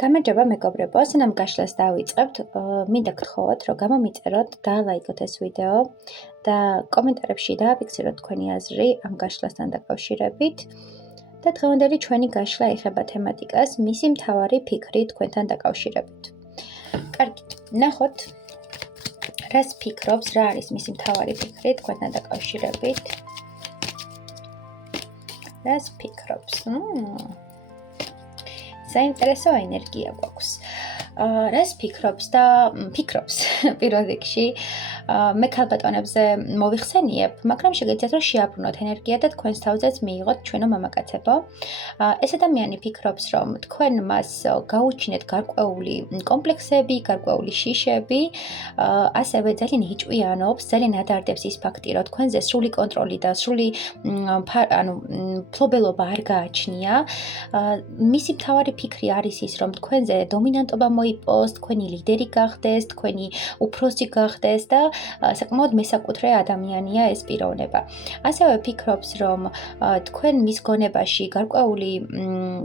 გამარჯობა მეგობრებო, სანამ გაშლას დავიწყებთ, მინდა გთხოვოთ, რომ გამომიწეროთ და ლაიქოთ ეს ვიდეო და კომენტარებში დააფიქსიროთ თქვენი აზრი ამ გაშლასთან დაკავშირებით. და დღევანდელი ჩვენი გაშლა ეხება თემატიკას, მისი მთავარი ფიქრი თქვენთან დაკავშირებით. კარგი, ნახოთ, რას ფიქრობს, რა არის მისი მთავარი ფიქრი თქვენთან დაკავშირებით. რას ფიქრობს? საინტერესო ენერგია გვაქვს. რას ფიქრობს და ფიქრობს პირველ რიგში მე ქალბატონებზე მოვიხსენიებ, მაგრამ შეგიძლიათ რომ შეაბრუნოთ ენერგია და თქვენს თავზეც მიიღოთ ჩვენო მამაკაცებო. ეს ადამიანი ფიქრობს, რომ თქვენ მას გაუჩინეთ გარკვეული კომპლექსები, გარკვეული შიშები, ასევე ძალიან იჭვიანობს, ძალიან ადარდებს ის ფაქტი, რომ თქვენზე სრული კონტროლი და სრული ფლობელობა არ გააჩნია. მისი მთავარი ფიქრი არის ის, რომ თქვენზე დომინანტობა მოიპოვოს, თქვენი ლიდერი გახდეს, თქვენი უფროსი გახდეს და საკმაოდ მესაკუთრე ადამიანია ეს პიროვნება. ასევე ფიქრობს, რომ თქვენ მის გონებაში გარკვეული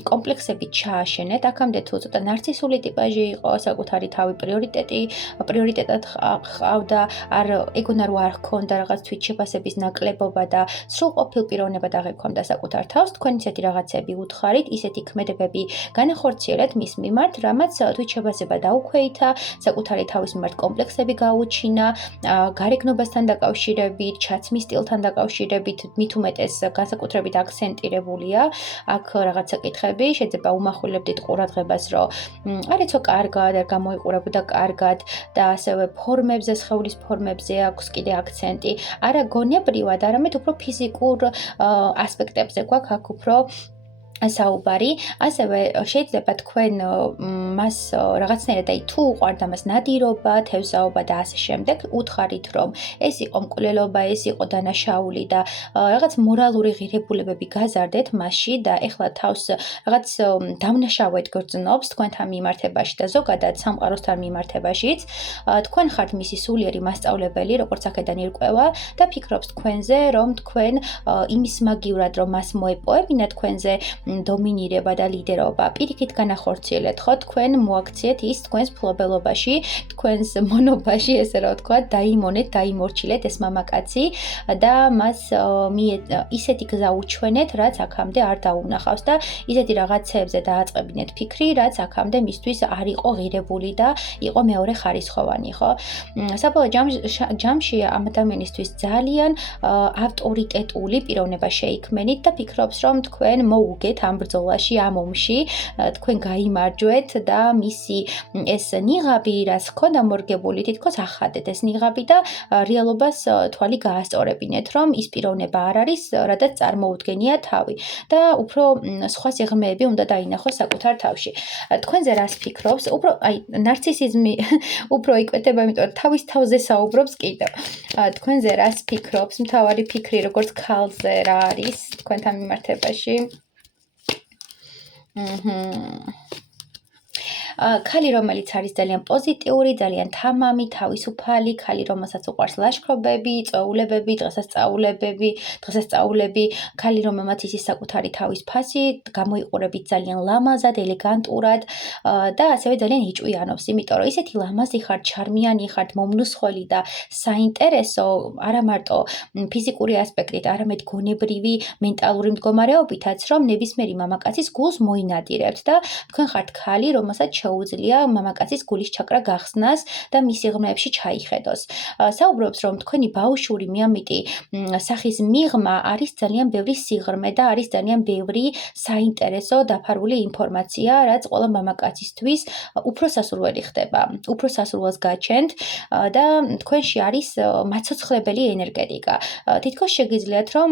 კომპლექსები ჩააშენეთ, აქამდე თუ ცოტა ნარცისული ტიპაჟი იყო, საკუთარი თავი პრიორიტეტად ჰყავდა, ეგონა რომ არ ჰქონდა რაღაც თვითშეფასების ნაკლებობა და სრულყოფილ პიროვნებად აღექვამდა საკუთარ თავს, თქვენ ისეთი რაღაცები უთხარით, ისეთი ქმედებები განახორციელეთ მის მიმართ, რამაც თვითშეფასება დაუქვეითა, საკუთარი თავის მიმართ კომპლექსები გაუჩინა, გარეგნობასთან დაკავშირებით, ჩაცმის სტილთან დაკავშირებით, მით უმეტეს განსაკუთრებით აქცენტირებულია აქ რაღაც საკითხები, შეიძლება უმახვილებდით ყურადღებას, რომ არ იცო კარგად, არ გამოიყურებოდა კარგად და ასევე ფორმებზე, სხეულის ფორმებზე აქვს კიდე აქცენტი, არა გონებრივად, არამედ უფრო ფიზიკურ ასპექტებზე გვაქვს აქ უფრო საუბარი, ასევე შეიძლება თქვენ მას რაღაცნაირად თუ უყვარდა მას ნადირობა, თევზაობა და ასე შემდეგ, უთხარით რომ ეს იყო მკვლელობა, ეს იყო დანაშაული და რაღაც მორალური ღირებულებები გაზარდეთ მასში და ეხლა თავს რაღაც დამნაშავედ გრძნობს თქვენთან მიმართებაში და ზოგადად სამყაროსთან მიმართებაშიც, თქვენ ხართ მისი სულიერი მასწავლებელი, როგორც აქედან ირკვევა და ფიქრობს თქვენზე, რომ თქვენ იმის მაგივრად რომ მას მოეპოვებინა თქვენზე დომინირება და ლიდერობა. პირიქით განახორციელეთ, ხო, თქვენ მოაქციეთ ის თქვენს ფლობელობაში, თქვენს მონობაში, ესე რა ვთქვა, დაიმონეთ, დაიმორჩილეთ ეს მამაკაცი და მას ისეთი გზა უჩვენეთ, რაც აქამდე არ დაუნახავს და ისეთი რაღაცეებზე დააწყებინეთ ფიქრი, რაც აქამდე მისთვის არ იყო ღირებული და იყო მეორე ხარისხოვანი, ხო? საბოლოო ჯამში ამ ადამიანისთვის ძალიან ავტორიტეტული პიროვნება შეიქმენით და ფიქრობს, რომ თქვენ მოუგეთ ამ ბრძოლაში, ამ ომში, თქვენ გაიმარჯვეთ და მისი ეს ნიღაბი, რაც ჰქონდა მორგებული, თითქოს ახადეთ ეს ნიღაბი და რეალობას თვალი გაასწორებინეთ, რომ ის პიროვნება არ არის, რადგან წარმოუდგენია თავი და უფრო სხვა სიღრმეები უნდა დაინახოს საკუთარ თავში. თქვენზე რას ფიქრობს? უფრო ნარცისიზმი უფრო იკვეთება, იმიტომ რომ თავის თავზე საუბრობს კიდევ. თქვენზე რას ფიქრობს? მთავარი ფიქრი როგორც ქალზე რა არის თქვენთან მიმართებაში? ქალი, რომელიც არის ძალიან პოზიტიური, ძალიან თამამი, თავისუფალი, ქალი, რომელსაც უყვარს ლაშქრობები, წვეულებები, დღესასწაულები, ქალი, რომელმაც იცის საკუთარი თავის ფასი, გამოიყურებით ძალიან ლამაზად, ელეგანტურად და ასევე ძალიან იჭვიანობს, იმიტომ რომ ისეთი ლამაზი ხართ, ჩარმიანი ხართ, მომნუსხველი და საინტერესო, არა მარტო ფიზიკური ასპექტით, არამედ გონებრივი, მენტალური მდგომარეობითაც, რომ ნებისმიერი მამაკაცის გულს მოინადირებთ და თქვენ ხართ ქალი, რომელსაც შეუძლია მამაკაცის გულის ჩაკრა გახსნას და მის სიღრმეებში ჩაიხედოს. საუბრობს, რომ თქვენი ბავშვური მიამიტი სახის მიღმა არის ძალიან ბევრი სიღრმე და არის ძალიან ბევრი საინტერესო დაფარული ინფორმაცია, რაც ყველა მამაკაცისთვის უფრო სასურველი ხდება. უფრო სასურველს გაჩენთ და თქვენში არის მაცოცხლებელი ენერგეტიკა. თითქოს შეგიძლიათ, რომ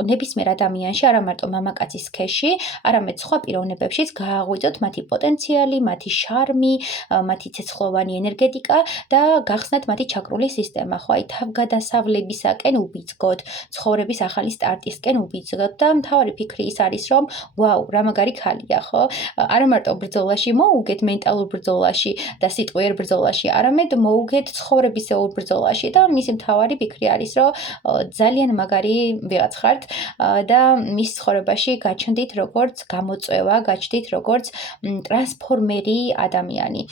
ნებისმიერ ადამიანში, არა მარტო მამაკაცის სქესში, არამედ სხვა პიროვნებებშიც გააღვიძოთ მათი პოტენციალი, მათი შარმი, მათი ცეცხლოვანი ენერგეტიკა და გახსნათ მათი ჩაკრული სისტემა, ხო, თავგადასავლებისაკენ უბიძგოთ, ცხოვრების ახალი სტარტისკენ უბიძგოთ და მთავარი ფიქრი ის არის, რომ ვაუ, რა მაგარი ქალია, ხო? არა მარტო ბრძოლაში მოუგეთ, მენტალურ ბრძოლაში და სიტყვიერ ბრძოლაში, არამედ მოუგეთ ცხოვრებისეულ ბრძოლაში და მისი მთავარი ფიქრი არის, რომ ძალიან მაგარი ვიღაც ხართ და მის ცხოვრებაში გაჩნდით როგორც გამოწვევა, გაჩნდით როგორც ტრანსფორმერი ახალი ადამიანი.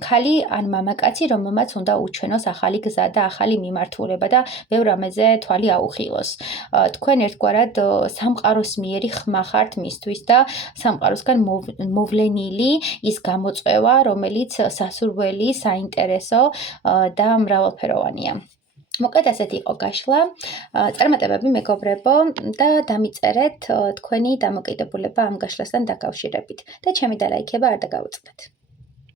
ქალი ან მამაკაცი, რომელმაც უნდა უჩვენოს ახალი გზა და ახალი მიმართულება და ბევრ რამეზე თვალი აუხილოს. თქვენ ერთგვარად სამყაროს მიერი ხმა ხართ მისთვის და სამყაროსგან მოვლენილი ის გამოწვევა, რომელიც სასურველი, საინტერესო და მრავალფეროვანია. მოკლედ ასეთი იყო გაშლა. წარმატებები მეგობრებო და დამიწერეთ თქვენი დამოკიდებულება ამ გაშლასთან დაკავშირებით და ჩემი დალაიქება არ დაგავიწყდეთ.